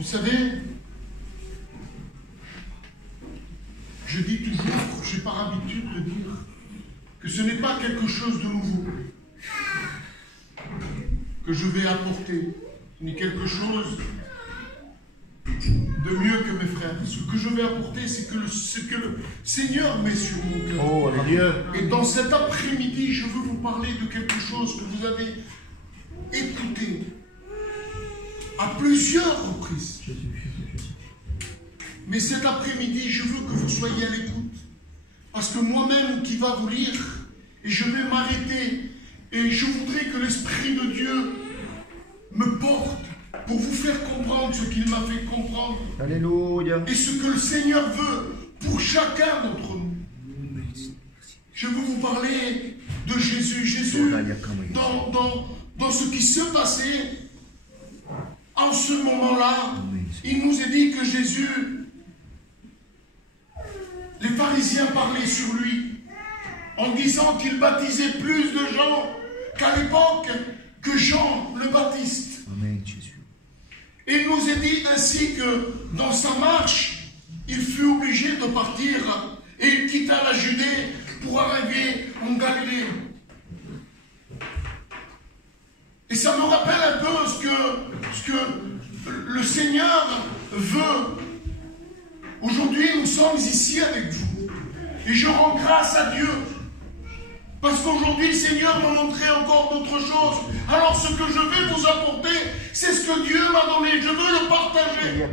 Vous savez, je dis toujours, j'ai par habitude de dire que ce n'est pas quelque chose de nouveau que je vais apporter, ni quelque chose de mieux que mes frères. Ce que je vais apporter, c'est que ce que le Seigneur met sur mon cœur. Oh, alléluia. Et dans cet après-midi, je veux vous parler de quelque chose que vous avez écouté à plusieurs reprises. Mais cet après-midi, je veux que vous soyez à l'écoute. Parce que moi-même qui va vous lire, et je vais m'arrêter, et je voudrais que l'Esprit de Dieu me porte pour vous faire comprendre ce qu'il m'a fait comprendre. Alléluia. Et ce que le Seigneur veut pour chacun d'entre nous. Je veux vous parler de Jésus. Jésus, dans ce qui se passait en ce moment-là, il nous est dit que Jésus, les pharisiens parlaient sur lui en disant qu'il baptisait plus de gens qu'à l'époque que Jean le Baptiste. Amen, Jésus. Et il nous est dit ainsi que dans sa marche, il fut obligé de partir et il quitta la Judée pour arriver en Galilée. Et ça me rappelle un peu ce que le Seigneur veut. Aujourd'hui, nous sommes ici avec vous. Et je rends grâce à Dieu. Parce qu'aujourd'hui, le Seigneur m'a montré encore d'autres choses. Alors, ce que je vais vous apporter, c'est ce que Dieu m'a donné. Je veux le partager.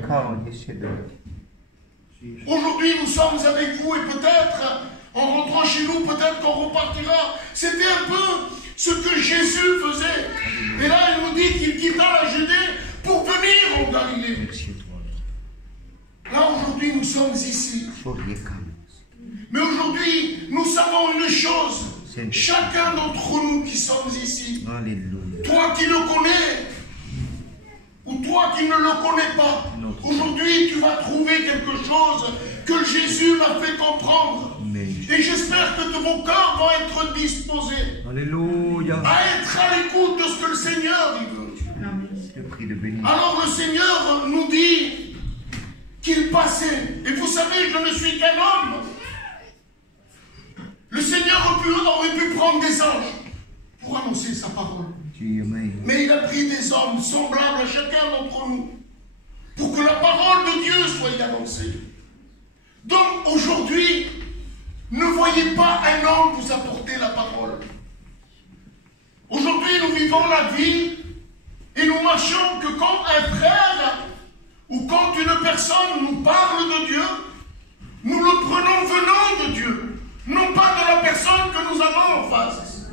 Aujourd'hui, nous sommes avec vous et peut-être, en rentrant chez nous, peut-être qu'on repartira. C'était un peu ce que Jésus faisait. Et là, il nous dit qu'il quitta la Judée pour venir en Galilée. Là, aujourd'hui, nous sommes ici. Mais aujourd'hui, nous savons une chose. Chacun d'entre nous qui sommes ici, toi qui le connais, ou toi qui ne le connais pas, aujourd'hui tu vas trouver quelque chose que Jésus m'a fait comprendre. Et j'espère que vos cœurs vont être disposés à être à l'écoute de ce que le Seigneur veut. Alors le Seigneur nous dit qu'il passait. Et vous savez, je ne suis qu'un homme. Le Seigneur aurait pu prendre des anges pour annoncer sa parole. Mais il a pris des hommes semblables à chacun d'entre nous pour que la parole de Dieu soit annoncée. Donc aujourd'hui, ne voyez pas un homme vous apporter la parole. Aujourd'hui, nous vivons la vie et nous marchons que quand un frère ou quand une personne nous parle de Dieu, nous le prenons venant de Dieu. Non pas de la personne que nous avons en face.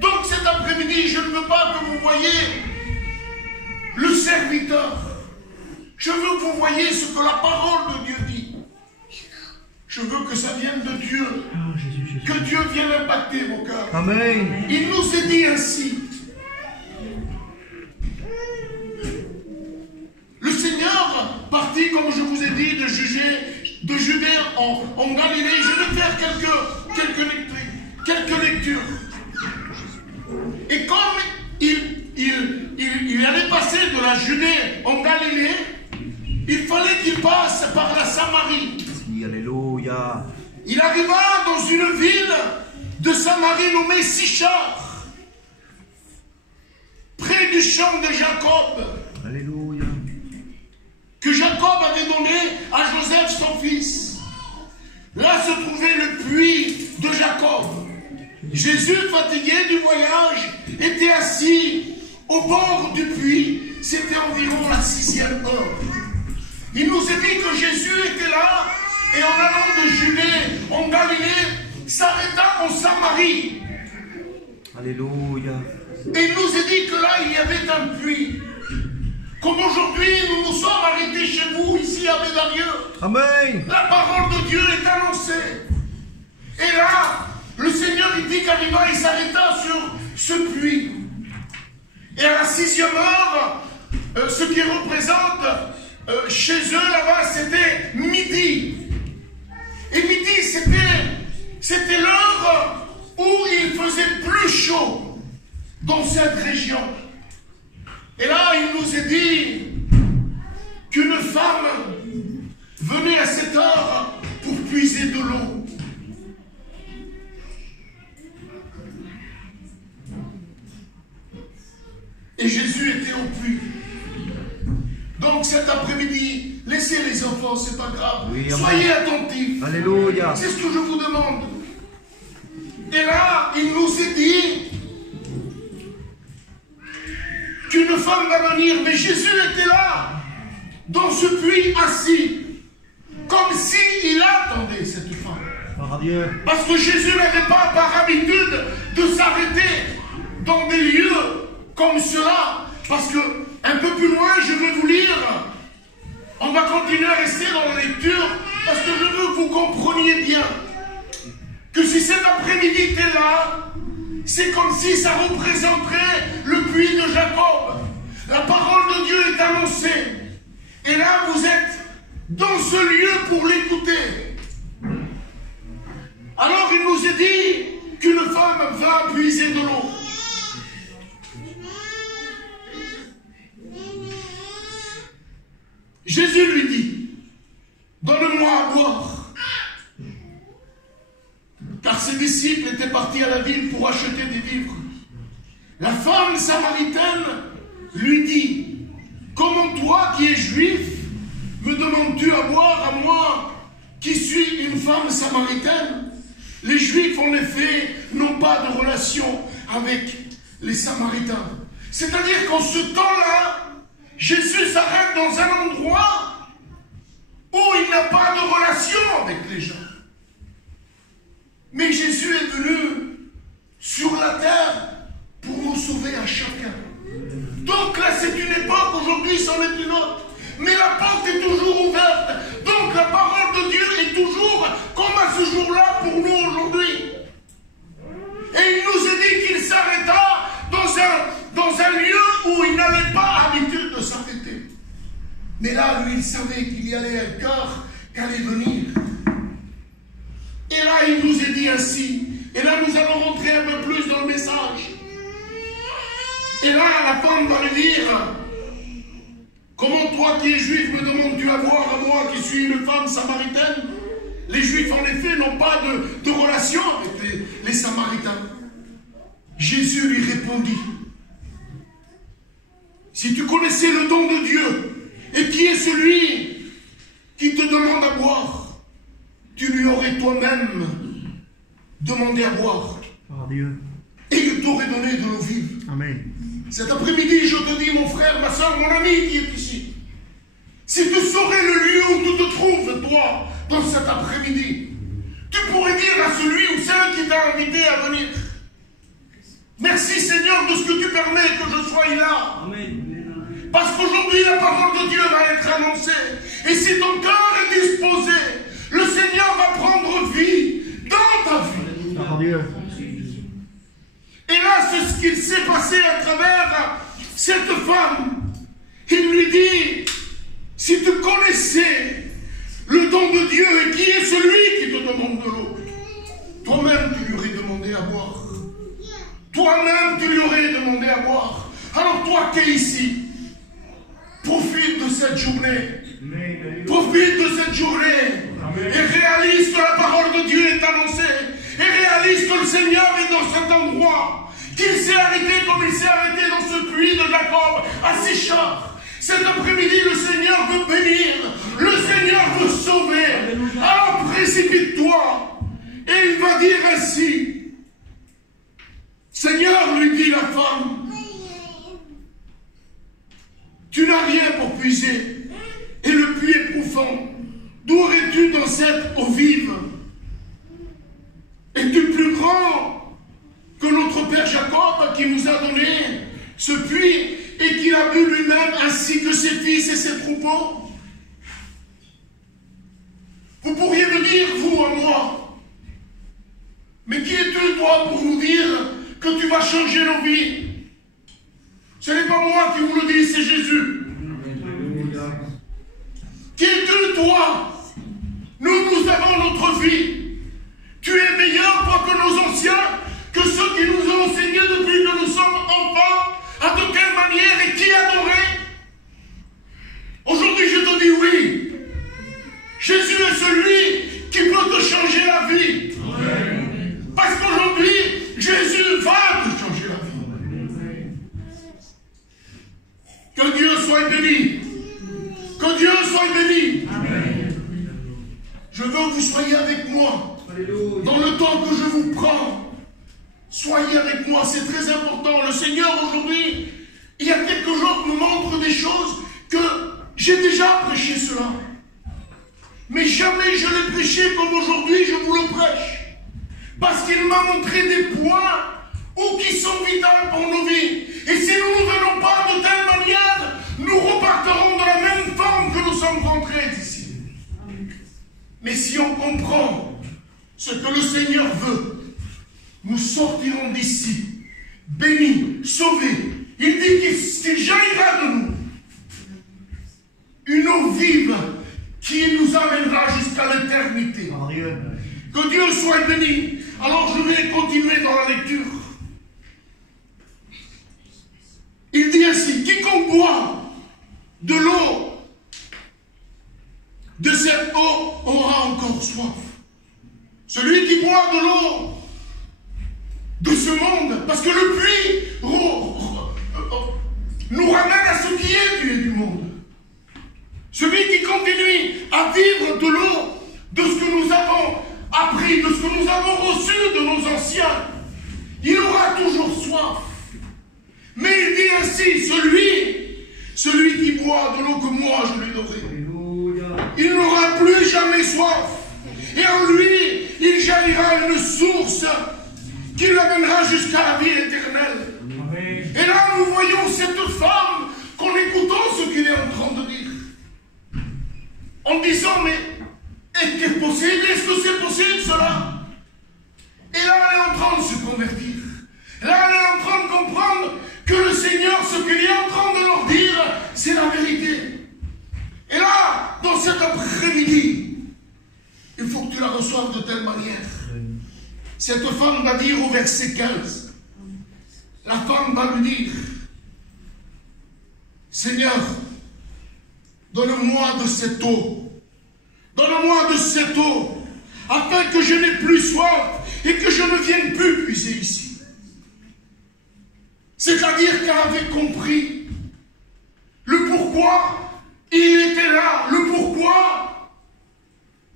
Donc cet après-midi, je ne veux pas que vous voyez le serviteur. Je veux que vous voyez ce que la parole de Dieu dit. Je veux que ça vienne de Dieu. Que Dieu vienne impacter vos cœurs. Amen. Il nous est dit ainsi. Le Seigneur partit, comme je vous ai dit, de Judée en Galilée. Je vais faire quelques lectures. Et comme il allait passer de la Judée en Galilée, il fallait qu'il passe par la Samarie. Alléluia. Il arriva dans une ville de Samarie nommée Sichar, près du champ de Jacob. Alléluia. Que Jacob avait donné à Joseph son fils. Là se trouvait le puits de Jacob. Jésus, fatigué du voyage, était assis au bord du puits. C'était environ la 6e heure. Il nous est dit que Jésus était là et en allant de Judée en Galilée, s'arrêta en Samarie. Alléluia. Et il nous est dit que là, il y avait un puits. Comme aujourd'hui, nous nous sommes arrêtés chez vous, ici à Bédarieux. Amen. La parole de Dieu est annoncée. Et là, le Seigneur, il dit qu'arriva, il s'arrêta sur ce puits. Et à la 6e heure, ce qui représente chez eux là-bas, c'était midi. Et midi, c'était l'heure où il faisait plus chaud dans cette région. Et là, il nous est dit qu'une puiser de l'eau. Et Jésus était au puits. Donc cet après-midi, laissez les enfants, c'est pas grave. Oui, soyez attentifs. Alléluia. C'est ce que je vous demande. Et là, il nous est dit qu'une femme va venir, mais Jésus était là, dans ce puits assis, comme s'il attendait cette femme. Par Dieu. Parce que Jésus n'avait pas par habitude de s'arrêter dans des lieux comme cela. Parce que, un peu plus loin, je vais vous lire, on va continuer à rester dans la lecture, parce que je veux que vous compreniez bien que si cet après-midi tu es là, c'est comme si ça représenterait le puits de Jacob. La parole de Dieu est annoncée. Et là, vous êtes dans ce lieu pour l'écouter. Alors, il nous est dit qu'une femme va puiser de l'eau. Jésus lui dit, donne-moi à boire. Car ses disciples étaient partis à la ville pour acheter des vivres. La femme samaritaine lui dit, comment toi qui es juif, me demandes-tu à boire à moi qui suis une femme samaritaine? Les Juifs, en effet, n'ont pas de relation avec les Samaritains. C'est-à-dire qu'en ce temps-là, Jésus s'arrête dans un endroit où il n'a pas de relation avec les gens. Mais Jésus est venu sur la terre pour nous sauver à chacun. Donc là, c'est une époque, aujourd'hui, c'en est une autre. Mais la porte est toujours ouverte. Donc la parole de Dieu est toujours comme à ce jour-là pour nous aujourd'hui. Et il nous a dit qu'il s'arrêta dans un lieu où il n'avait pas habitude de s'arrêter. Mais là, lui, il savait qu'il y allait un cœur qu'allait venir. Et là, il nous a dit ainsi. Et là, nous allons rentrer un peu plus dans le message. Et là, la femme va lui dire, comment toi qui es juif me demandes-tu à boire à moi qui suis une femme samaritaine? Les Juifs, en effet, n'ont pas de relation avec les Samaritains. Jésus lui répondit, si tu connaissais le don de Dieu, et qui est celui qui te demande à boire, tu lui aurais toi-même demandé à boire. Par Dieu. Et il t'aurait donné de l'eau vive. Amen. Cet après-midi, je te dis, mon frère, ma soeur, mon ami qui est ici, si tu saurais le lieu où tu te trouves, toi, dans cet après-midi, tu pourrais dire à celui ou celle qui t'a invité à venir, merci Seigneur de ce que tu permets que je sois là. Amen. Parce qu'aujourd'hui, la parole de Dieu va être annoncée. Et si ton cœur est disposé, le Seigneur va prendre vie dans ta vie. Par Dieu. Et là, c'est ce qu'il s'est passé à travers cette femme. Il lui dit, si tu connaissais le don de Dieu et qui est celui qui te demande de l'eau, toi-même tu lui aurais demandé à boire. Toi-même tu lui aurais demandé à boire. Alors toi qui es ici, profite de cette journée. Profite de cette journée. Et réalise que la parole de Dieu est annoncée. Et réalise que le Seigneur est dans cet endroit. Qu'il s'est arrêté comme il s'est arrêté dans ce puits de Jacob à Sichar. Cet après-midi, le Seigneur veut bénir. Le Seigneur veut sauver. Alors précipite-toi. Et il va dire ainsi. Seigneur, lui dit la femme, tu n'as rien pour puiser. Et le puits est profond. D'où aurais-tu dans cette eau vive? Es-tu plus grand que notre Père Jacob qui nous a donné ce puits et qu'il a bu lui-même ainsi que ses fils et ses troupeaux? Vous pourriez me dire, vous à moi, mais qui es-tu toi pour nous dire que tu vas changer nos vies? Ce n'est pas moi qui vous le dis, c'est Jésus. Qui es-tu toi? Nous avons notre vie. Tu es meilleur, toi, que nos anciens, que ceux qui nous ont enseigné depuis que nous sommes enfants, à de quelle manière et qui adorer? Aujourd'hui, je te dis oui. Jésus est celui qui peut te changer. soit béni. Que Dieu soit béni. Amen. Je veux que vous soyez avec moi. Dans le temps que je vous prends, soyez avec moi, c'est très important. Le Seigneur aujourd'hui, il y a quelques jours, nous montre des choses que j'ai déjà prêché cela. Mais jamais je l'ai prêché comme aujourd'hui je vous le prêche. Parce qu'il m'a montré des points qui sont vitaux pour nos vies. Et si nous ne venons pas de telle manière, nous repartirons de la même forme que nous sommes rentrés ici. Mais si on comprend ce que le Seigneur veut, nous sortirons d'ici, bénis, sauvés. Il dit qu'il jaillira de nous une eau vive qui nous amènera jusqu'à l'éternité. Que Dieu soit béni. Alors je vais continuer dans la lecture. Il dit ainsi, quiconque boit de l'eau, de cette eau aura encore soif. Celui qui boit de l'eau de ce monde, parce que le puits nous ramène à ce qui est du monde. Celui qui continue à vivre de l'eau, de ce que nous avons appris, de ce que nous avons reçu de nos anciens, il aura toujours soif. Mais il dit ainsi, celui qui boit de l'eau que moi je lui donnerai, il n'aura plus jamais soif. Et en lui, il jaillira une source qui l'amènera jusqu'à la vie éternelle. Amen. Et là, nous voyons cette femme qu'en écoutant ce qu'il est en train de dire, en disant, mais est-ce que c'est possible? Est-ce que c'est possible cela? Et là, elle est en train de se convertir. Là, elle est en train de comprendre que le Seigneur, ce qu'il est en train de leur dire, c'est la vérité. Et là, dans cet après-midi, il faut que tu la reçoives de telle manière. Cette femme va dire au verset 15, la femme va lui dire, Seigneur, donne-moi de cette eau. Donne-moi de cette eau, afin que je n'ai plus soif et que je ne vienne plus puiser ici. C'est-à-dire qu'elle avait compris le pourquoi il était là, le pourquoi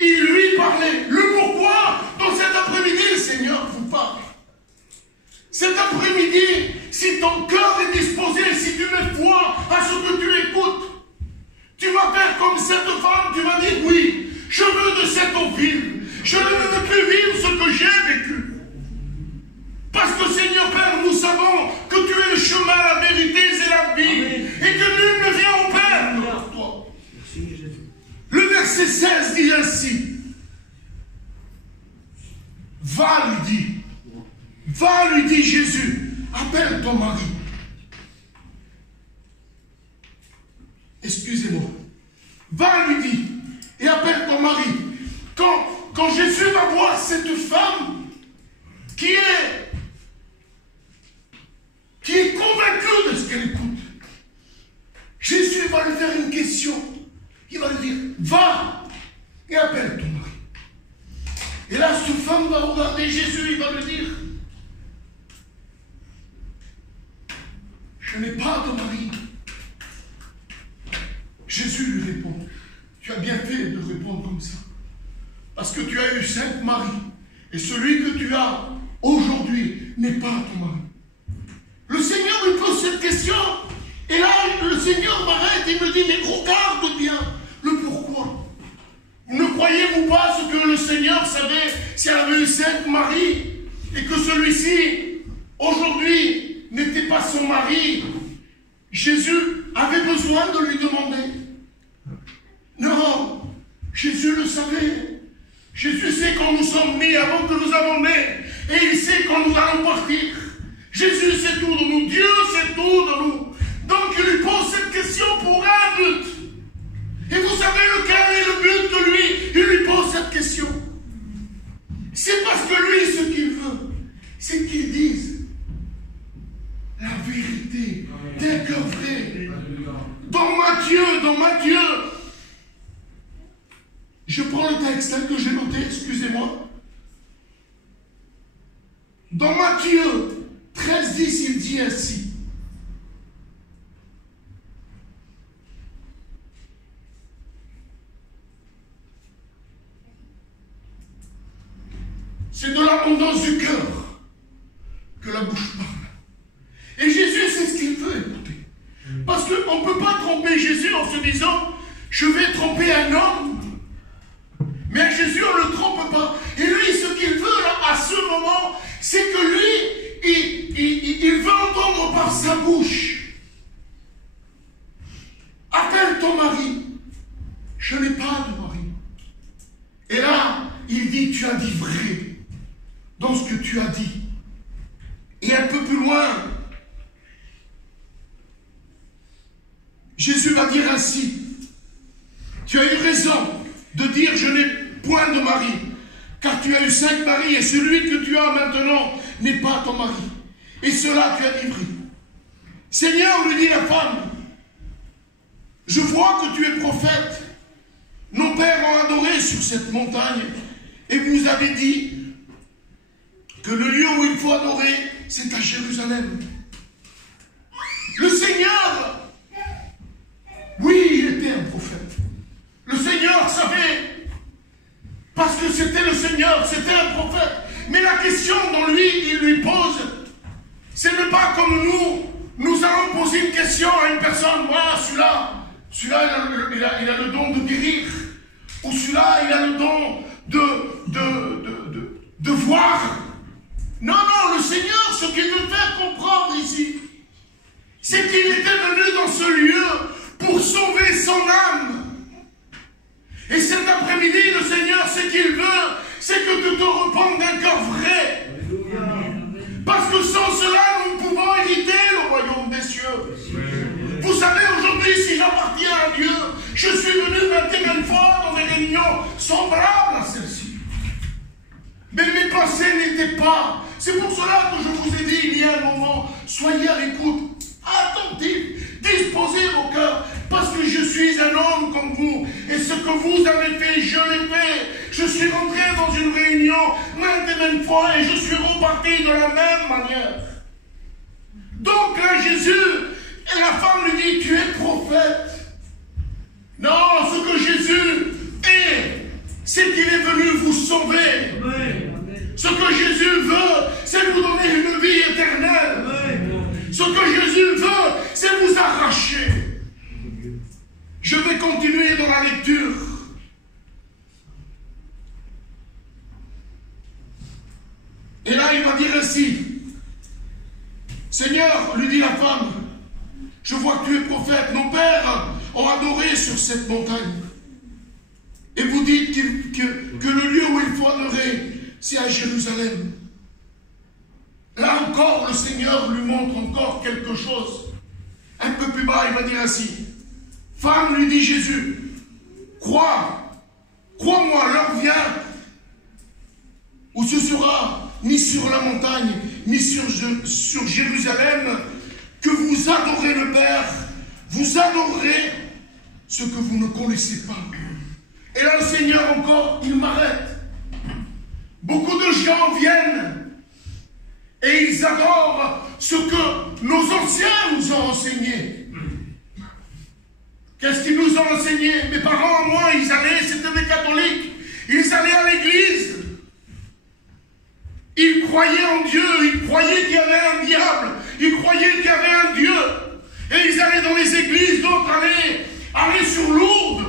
il lui parlait, le pourquoi dans cet après-midi le Seigneur vous parle. Cet après-midi, si ton cœur est disposé, si tu mets foi à ce que tu écoutes, tu vas faire comme cette femme, tu vas dire oui, je veux de cette eau vive. Je ne veux plus vivre ce que j'ai vécu. Parce que Seigneur Père, nous savons que tu es le chemin, la vérité et la vie. Amen. Et que nul ne vient au Père pour toi. Le verset 16 dit ainsi. Va, lui dit Jésus, appelle ton mari. Excusez-moi. Va, lui dit, et appelle ton mari. Quand Jésus va voir cette femme qui est convaincue de ce qu'elle écoute, Jésus va lui faire une question. Il va lui dire, va et appelle ton mari. Et là, cette femme va regarder Jésus, il va lui dire, je n'ai pas de mari. Jésus lui répond, tu as bien fait de répondre comme ça. Parce que tu as eu 5 maris. Et celui que tu as aujourd'hui n'est pas ton mari. Le Seigneur lui pose cette question. Et là, le Seigneur m'arrête et me dit, mais regarde bien le pourquoi. Ne croyez-vous pas ce que le Seigneur savait si elle avait eu 5 maris et que celui-ci, aujourd'hui, n'était pas son mari? Jésus avait besoin de lui demander. Non, Jésus le savait. Jésus sait quand nous sommes nés, avant que nous avons né. Et il sait quand nous allons partir. Jésus sait tout de nous. Dieu sait tout de nous. Donc il lui pose cette question pour un but. Et vous savez lequel est le but de lui? Il lui pose cette question. C'est parce que lui, ce qu'il veut, c'est qu'il dise la vérité d'un cœur vrai. Dans Matthieu, je prends le texte que j'ai noté, excusez-moi. Dans Matthieu 13, 10, il dit ainsi. c'est de l'abondance du cœur que la bouche parle. Et Jésus, c'est ce qu'il veut écouter. Parce qu'on ne peut pas tromper Jésus en se disant, je vais tromper un homme. Mais Jésus, on ne le trompe pas. Et lui, ce qu'il veut là, à ce moment, c'est que lui, il veut entendre par sa bouche. Appelle ton mari. Je n'ai pas de mari. Et là, il dit, tu as dit vrai dans ce que tu as dit. Et un peu plus loin, Jésus va dire ainsi, tu as eu raison de dire je n'ai point de mari, car tu as eu 5 maris et celui que tu as maintenant n'est pas ton mari. Et cela tu as dit vrai. Seigneur, lui dit la femme, je vois que tu es prophète. Nos pères ont adoré sur cette montagne et vous avez dit que le lieu où il faut adorer, c'est à Jérusalem. Le Seigneur, oui, il était un prophète. Le Seigneur savait, parce que c'était le Seigneur, c'était un prophète. Mais la question dont il lui pose, ce n'est pas comme nous allons poser une question à une personne, voilà, celui-là il a le don de guérir, ou celui-là il a le don de voir. Non, le Seigneur, ce qu'il veut faire comprendre ici, c'est qu'il était venu dans ce lieu pour sauver son âme. Et cet après-midi, le Seigneur, ce qu'il veut, c'est que tu te repentes d'un cœur vrai. Parce que sans cela, nous pouvons hériter le royaume des cieux. Vous savez, aujourd'hui, si j'appartiens à Dieu, je suis venu maintes et maintes fois dans des réunions semblables à celle-ci. Mais mes pensées n'étaient pas. C'est pour cela que je vous ai dit il y a un moment, soyez à l'écoute, attentifs, disposez vos cœurs, parce que je suis un homme comme vous, et ce que vous avez fait, je l'ai fait. Je suis rentré dans une réunion maintes et maintes fois, et je suis reparti de la même manière. Donc là, Jésus, et la femme lui dit, tu es prophète. Non, ce que Jésus est, c'est qu'il est venu vous sauver. Ce que Jésus veut, c'est vous donner une vie éternelle. Ce que Jésus veut, c'est vous arracher. Je vais continuer dans la lecture. Et là, il va dire ainsi, Seigneur, lui dit la femme, je vois que tu es prophète. Nos pères ont adoré sur cette montagne. Et vous dites que le lieu où il faut adorer, c'est à Jérusalem. Là encore, le Seigneur lui montre encore quelque chose. Un peu plus bas, il va dire ainsi. Femme, lui dit Jésus, crois-moi, l'heure vient où ce sera ni sur la montagne, ni sur Jérusalem, que vous adorez le Père, vous adorez ce que vous ne connaissez pas. Et là, le Seigneur encore, il m'arrête. Beaucoup de gens viennent et ils adorent ce que nos anciens nous ont enseigné. Qu'est-ce qu'ils nous ont enseigné? Mes parents, moi, ils allaient, c'était des catholiques, ils allaient à l'église. Ils croyaient en Dieu, ils croyaient qu'il y avait un diable, ils croyaient qu'il y avait un Dieu. Et ils allaient dans les églises, d'autres allaient sur Lourdes.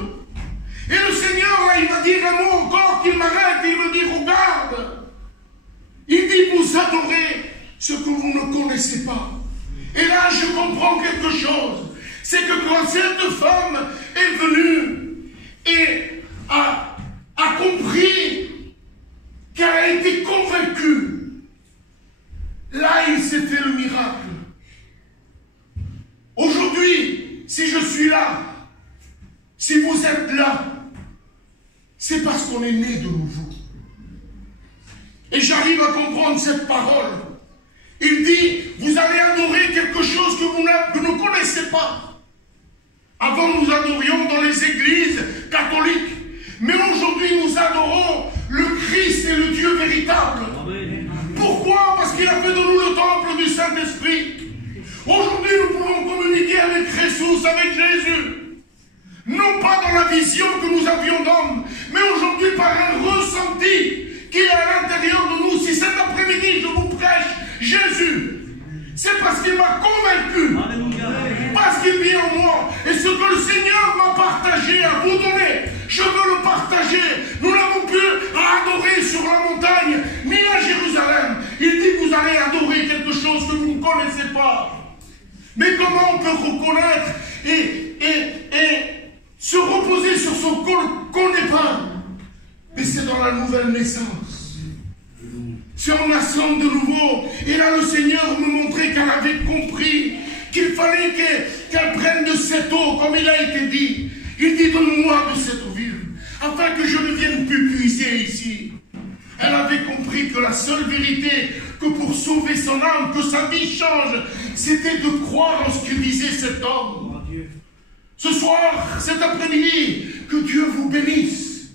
Et le Seigneur, là, il va dire un mot encore qui m'arrête, il me dit, regarde. Il dit, vous adorez ce que vous ne connaissez pas. Et là, je comprends quelque chose. C'est que quand cette femme est venue et a compris qu'elle a été convaincue, là, il s'est fait le miracle. Aujourd'hui, si je suis là, si vous êtes là, c'est parce qu'on est né de nouveau. Et j'arrive à comprendre cette parole. Il dit, vous allez adorer quelque chose que vous ne connaissez pas. Avant, nous adorions dans les églises catholiques. Mais aujourd'hui, nous adorons le Christ et le Dieu véritable. Amen. Pourquoi? Parce qu'il a fait de nous le temple du Saint-Esprit. Aujourd'hui, nous pouvons communiquer avec Jésus, avec Jésus. Non pas dans la vision que nous avions d'homme, mais aujourd'hui par un ressenti qu'il est à l'intérieur de nous. Si cet après-midi je vous prêche Jésus, c'est parce qu'il m'a convaincu, parce qu'il vit en moi. Et ce que le Seigneur m'a partagé à vous donner, je veux le partager. Nous n'avons plus à adorer sur la montagne, ni à Jérusalem. Il dit que vous allez adorer quelque chose que vous ne connaissez pas. Mais comment on peut reconnaître et se reposer sur ce qu'on ne connaît pas? Mais c'est dans la nouvelle naissance. Si on naissant de nouveau, et là le Seigneur me montrait qu'elle avait compris qu'il fallait qu'elle prenne de cette eau, comme il a été dit. Il dit, donne-moi de cette eau vive, afin que je ne vienne plus puiser ici. Elle avait compris que la seule vérité, que pour sauver son âme, que sa vie change, c'était de croire en ce que disait cet homme. Ce soir, cet après-midi, que Dieu vous bénisse.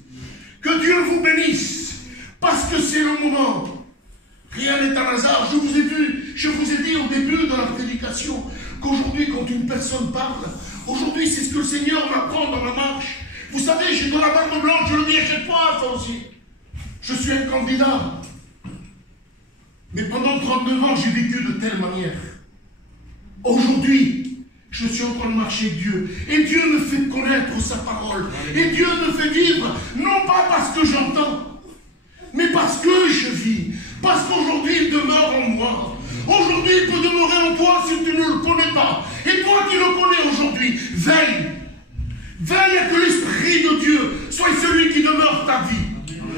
Que Dieu vous bénisse. Parce que c'est le moment. Rien n'est un hasard. Je vous ai dit au début de la prédication qu'aujourd'hui, quand une personne parle, aujourd'hui, c'est ce que le Seigneur m'apprend dans ma marche. Vous savez, j'ai de la barbe blanche, je le dis à chaque fois, ça aussi. Je suis un candidat. Mais pendant 39 ans, j'ai vécu de telle manière. Aujourd'hui, je suis en train de marcher avec Dieu. Et Dieu me fait connaître sa parole. Et Dieu me fait vivre, non pas parce que j'entends, mais parce que je vis. Parce qu'aujourd'hui, il demeure en moi. Aujourd'hui, il peut demeurer en toi si tu ne le connais pas. Et toi qui le connais aujourd'hui, veille. Veille à que l'Esprit de Dieu soit celui qui demeure ta vie.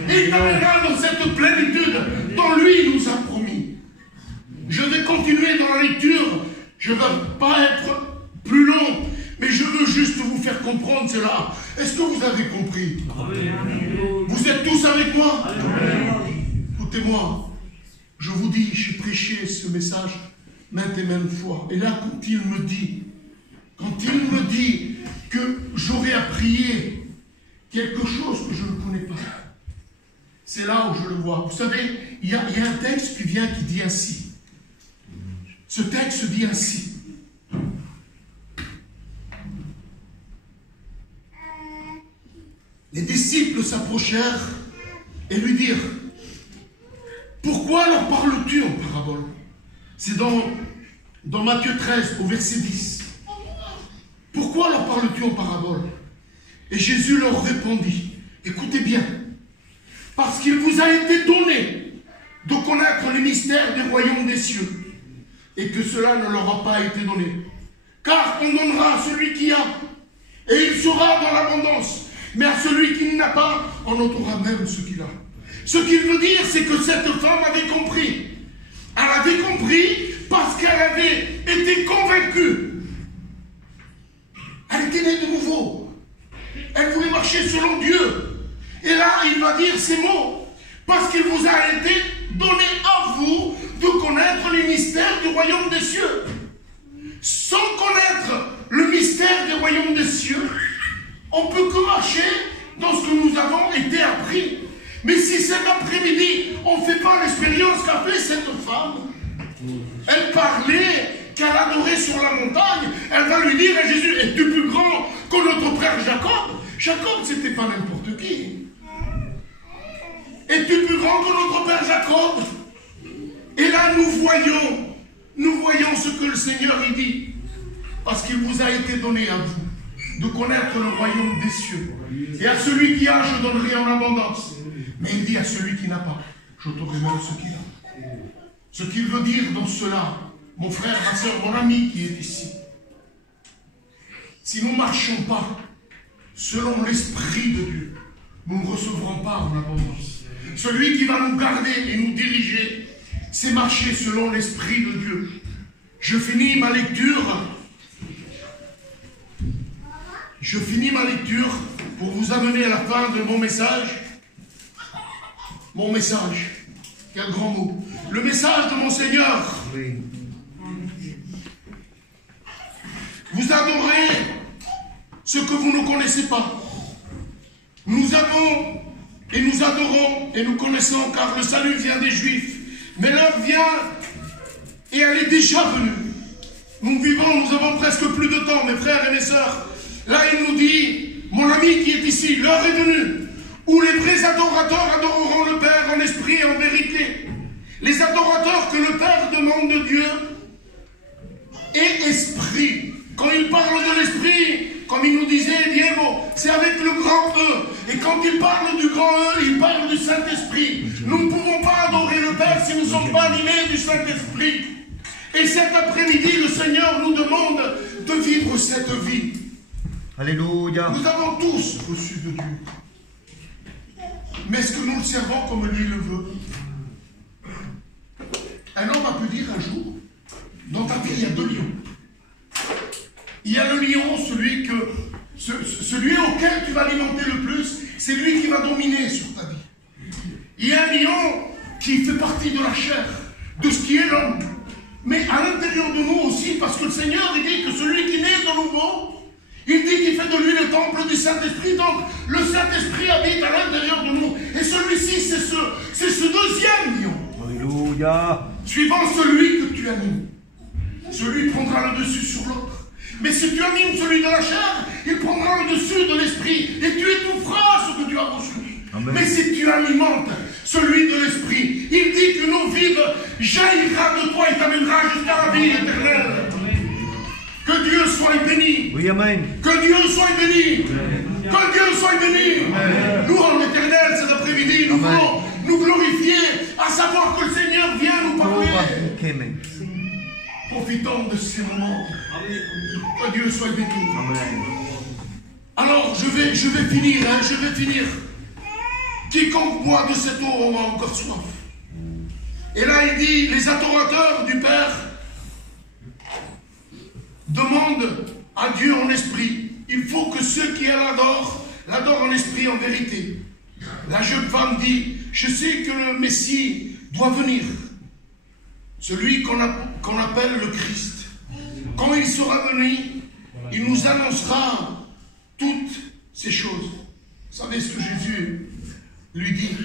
Et il t'amènera dans cette plénitude dont lui nous a promis. Je vais continuer dans la lecture. Je ne vais pas être plus long, mais je veux juste vous faire comprendre cela. Est-ce que vous avez compris? Vous êtes tous avec moi? Écoutez-moi. Je vous dis, j'ai prêché ce message maintes et maintes fois. Et là, quand il me dit que j'aurai à prier quelque chose que je ne connais pas, c'est là où je le vois. Vous savez, il y a un texte qui dit ainsi. Ce texte dit ainsi. Les disciples s'approchèrent et lui dirent, pourquoi leur parles-tu en parabole? C'est dans Matthieu 13, au verset 10. Pourquoi leur parles-tu en parabole? Et Jésus leur répondit, écoutez bien, parce qu'il vous a été donné de connaître les mystères des royaumes des cieux, et que cela ne leur a pas été donné. Car on donnera à celui qui a, et il sera dans l'abondance, mais à celui qui n'a pas, on ôtera même ce qu'il a. Ce qu'il veut dire, c'est que cette femme avait compris. Elle avait compris parce qu'elle avait été convaincue. Elle était née de nouveau. Elle voulait marcher selon Dieu. Et là, il va dire ces mots. Parce qu'il vous a été donné à vous de connaître les mystères du royaume des cieux. Sans connaître le mystère des royaumes des cieux, on ne peut que marcher dans ce que nous avons été appris. Mais si cet après-midi, on ne fait pas l'expérience qu'a fait cette femme, elle parlait, qu'elle adorait sur la montagne, elle va lui dire à Jésus, es-tu plus grand que notre frère Jacob? Jacob, c'était pas n'importe qui. Es-tu plus grand que notre père Jacob? Et là, nous voyons ce que le Seigneur y dit. Parce qu'il vous a été donné à vous de connaître le royaume des cieux. Et à celui qui a, je donnerai en abondance. Mais il dit à celui qui n'a pas, je t'aurai même ce qu'il a. Ce qu'il veut dire dans cela, mon frère, ma soeur, mon ami qui est ici, si nous ne marchons pas selon l'Esprit de Dieu, nous ne recevrons pas en abondance. Celui qui va nous garder et nous diriger, c'est marcher selon l'Esprit de Dieu. Je finis ma lecture. Je finis ma lecture pour vous amener à la fin de mon message. Mon message, quel grand mot. Le message de mon Seigneur. Oui. Vous adorez ce que vous ne connaissez pas. Nous avons et nous adorons et nous connaissons car le salut vient des Juifs. Mais l'heure vient et elle est déjà venue. Nous vivons, nous avons presque plus de temps, mes frères et mes sœurs. Là, il nous dit, mon ami qui est ici, l'heure est venue où les vrais adorateurs adoreront le Père en esprit et en vérité. Les adorateurs que le Père demande de Dieu est esprit. Quand il parle de l'esprit, comme il nous disait Diego, c'est avec le grand E. Et quand il parle du grand E, il parle du Saint-Esprit. Nous ne pouvons pas adorer le Père si nous ne sommes pas animés du Saint-Esprit. Et cet après-midi, le Seigneur nous demande de vivre cette vie. Alléluia. Nous avons tous reçu de Dieu. Mais est-ce que nous le servons comme lui le veut? Un homme a pu dire un jour, dans ta vie, il y a 2 lions. Il y a le lion, celui auquel tu vas alimenter le plus, c'est lui qui va dominer sur ta vie. Il y a un lion qui fait partie de la chair, de ce qui est l'homme. Mais à l'intérieur de nous aussi, parce que le Seigneur il dit que celui qui naît de nouveau, il dit qu'il fait de lui le temple du Saint-Esprit. Donc le Saint-Esprit habite à l'intérieur de nous. Et celui-ci, c'est ce deuxième lion. Alléluia. Suivant celui que tu animes. Celui prendra le dessus sur l'autre. Mais si tu animes celui de la chair, il prendra le dessus de l'esprit. Et tu étoufferas ce que tu as reçu. Amen. Mais si tu alimentes celui de l'esprit, il dit que nos vies jaillira de toi et t'amènera jusqu'à la vie éternelle. Que Dieu soit béni. Oui, amen. Que Dieu soit béni. Amen. Que Dieu soit béni. Amen. Nous, en éternel, cet après-midi, nous voulons nous glorifier, à savoir que le Seigneur vient nous parler. Amen. Profitons de ces moments. Que Dieu soit béni. Amen. Alors, je vais finir, je vais finir. Quiconque boit de cette eau aura encore soif. Et là, il dit, les adorateurs du Père demandent à Dieu en esprit. Il faut que ceux qui l'adorent en esprit, en vérité. La jeune femme dit, je sais que le Messie doit venir. Celui qu'on appelle le Christ. Quand il sera venu, il nous annoncera toutes ces choses. Vous savez ce que Jésus lui dit?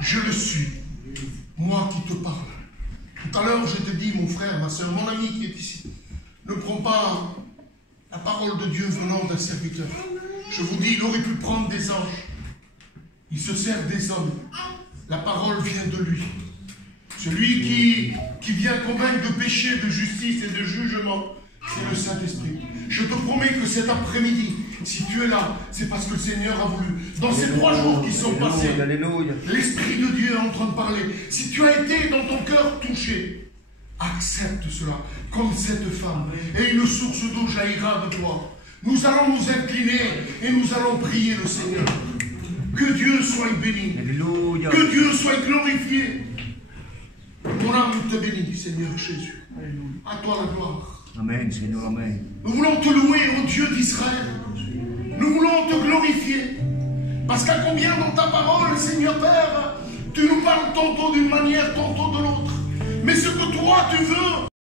Je le suis, moi qui te parle. Tout à l'heure, je te dis, mon frère, ma soeur, mon ami qui est ici, ne prends pas la parole de Dieu venant d'un serviteur. Je vous dis, il aurait pu prendre des anges. Il se sert des hommes. La parole vient de lui. Celui qui vient convaincre de péché, de justice et de jugement, c'est le Saint-Esprit. Je te promets que cet après-midi, si tu es là, c'est parce que le Seigneur a voulu. Dans ces 3 jours qui sont passés, l'Esprit de Dieu est en train de parler. Si tu as été dans ton cœur touché, accepte cela, comme cette femme. Et une source d'eau jaillira de toi. Nous allons nous incliner et nous allons prier le Seigneur. Que Dieu soit béni. Alléluia. Que Dieu soit glorifié. Mon âme te bénit, Seigneur Jésus. Alléluia. À toi la gloire. Amen, Seigneur, amen. Nous voulons te louer, ô Dieu d'Israël. Nous voulons te glorifier. Parce qu'à combien dans ta parole, Seigneur Père, tu nous parles tantôt d'une manière, tantôt de l'autre. Mais ce que toi tu veux,